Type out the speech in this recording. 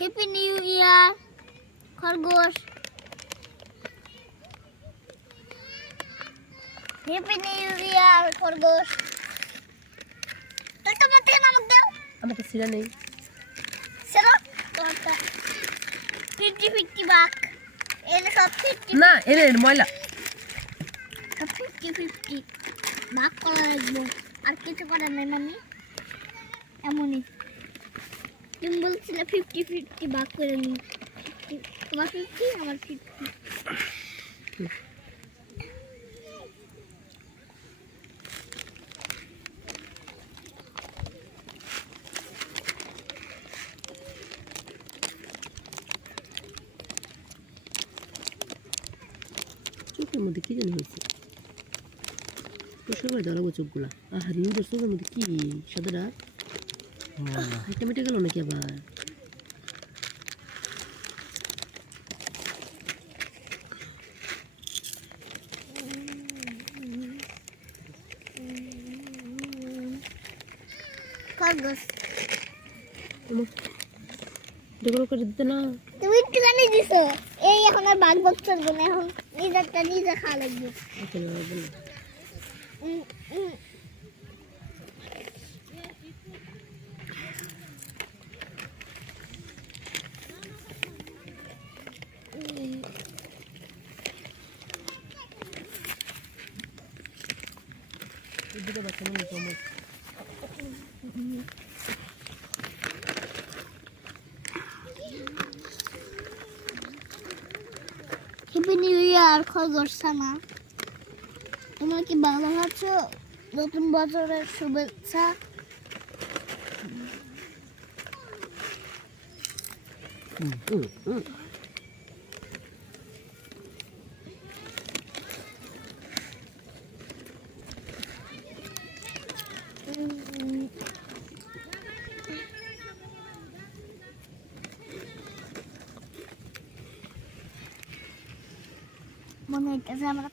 Happy new year খরগোশ। Happy new year খরগোশ। টাকা মতে নামক দাও। আমার তো সিরা নেই। চলো তোমারটা 50-50 ভাগ। এনে সব 50 না এনে ময়লা। 50-50 ভাগ করা লাগবে। আর কিছু করার নেই মানে এমনই। তুমি বলছিলে 50-50 ভাগ করে নিই। তোমার 50 আমার 50। চোখের মধ্যে কি জানি হয়েছে, সবাই ধরাবো চোখগুলা। আহার ইউদের চোখের মধ্যে কি সাদাটা হাইটা মেটে গেল নাকি আবার? খরগোশ ডেকোর করে দিতে না। তুমি একটু জানি দিছো। এই এখন আর বাঘ বক চলবে না, এখন নিজেরটা নিজে খাওয়া লাগবে। উম, উম। হ্যাপি নিউ ইয়ার খরগোশ ছানা। তোমরা কি ভালো আছো? নতুন বছরের শুভেচ্ছা। মনে হইতেছে আমরা